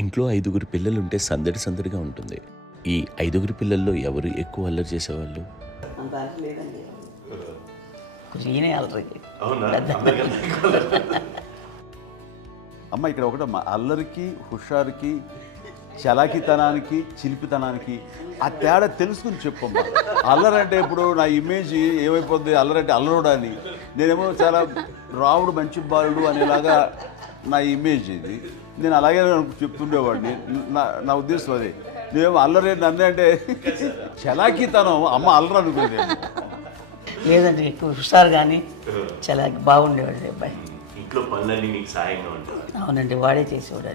ఇంట్లో 5గురు పిల్లలుంటే సందడి సందడిగా ఉంటుంది. ఈ 5గురు పిల్లల్లో ఎవరు ఎక్కువ అల్లరి చేసేవాళ్ళు? అంత అల్లరి లేదండి. కొంచెం ఈయనే అల్లరి. అమ్మ ఇక్కడ ఒకటమ్మా, అల్లరికి హుషారుకి చలాకితనానికి చిలిపితనానికి ఆ తేడా తెలుసుకుని చెప్పమ్మా. అల్లరంటే ఇప్పుడు నా ఇమేజ్ ఏమైపోద్ది, అల్లరంటే అల్లరుడు అని, నేనేమో చాలా రాముడు మంచి బాలుడు అనేలాగా నా ఇమేజ్ ఇది. నేను అలాగే చెప్తుండేవాడిని. నా ఉద్దేశం అదే. నేనేమో అల్లరి నన్ను అంటే చలాకితనం అమ్మ అల్లరు అనుకుంది. లేదండి, ఎక్కువ హుషారు కానీ చాలా బాగుండేవాడు అబ్బాయి. ఇంట్లో పనులన్నీ నీకు సాయంగా ఉంటాయి? అవునండి, వాడే చేసేవాడు.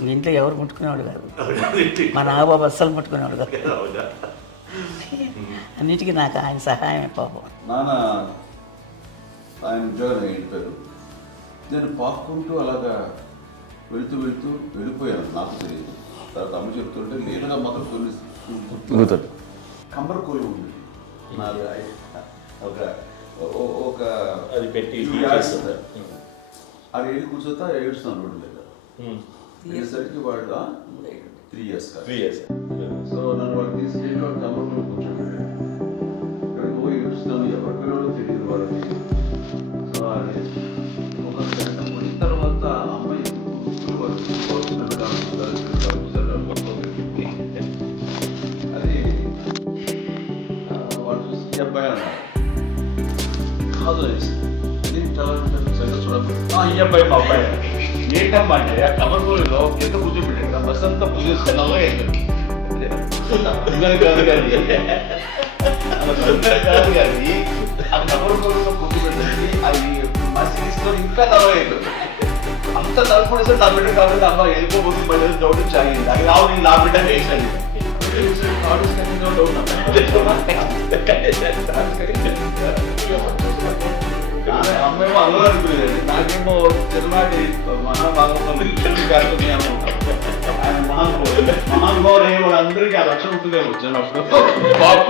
అది ఇంట్లో ఎవరు ముట్టుకునేవాడు కాదు. మా నాగబాబు అస్సలు ముట్టుకునేవాడు కాదు. అన్నిటికీ నాకు ఆయన సహాయమే పాపం. నాన్న ఆయన ఉద్యోగం వెళ్ళిపోయారు. నేను పాక్కుంటూ అలాగా వెళుతూ వెళ్ళిపోయాను. నాకు తెలియదు. తర్వాత అమ్మ చెప్తుంటే లేదుగా మాత్రం కొన్ని కంబర్ కోలు ఉంది నాది. ఒక అది పెట్టి అది వెళ్ళి కూర్చోతా ఏడుస్తున్నాను రోడ్డు మీద. ఏసరికి వాళ్ళు 3 years. సో నన్ను వాళ్ళు తీసుకెళ్ళి వాళ్ళు కంబర్ కోలు కూర్చోబెట్టారు. ఇక్కడికి పోయి ఏడుస్తున్నాను, ఎవరి పిల్లలు తెలియదు వాళ్ళకి. సో అది ఒక గంట పోయిన తర్వాత అమ్మాయి అది వాళ్ళు చూసి ఈ అబ్బాయి అన్నారు. కాదు ఈ అబ్బాయి మా అబ్బాయి ఏంటమ్మా అంటే ఆ కమర్పూరిలో ఎంత కూర్చోబెట్టాడు కదా, బస్ అంతా పూజ చేస్తున్నావో కాదు కానీ ఆ కమర్పూరిలో కూర్చోబెట్టండి అది మసి తీసుకొని ఇంకా నవ్వలేదు. అంత తలుపుడిస్తే నా బిడ్డ కాబట్టి అమ్మ వెళ్ళిపోతుంది మళ్ళీ డౌట్ చాగింది. అది రావు నేను నా బిడ్డ వేసాను. అమ్మేమో అల్లరి అనుకునేది, నాకేమో చిన్ననాటి మహాభాగంలో ఆయన మహానుభావులు అందరికీ ఆ లక్షణం ఉంటుందేమో చిన్నప్పుడు బాబు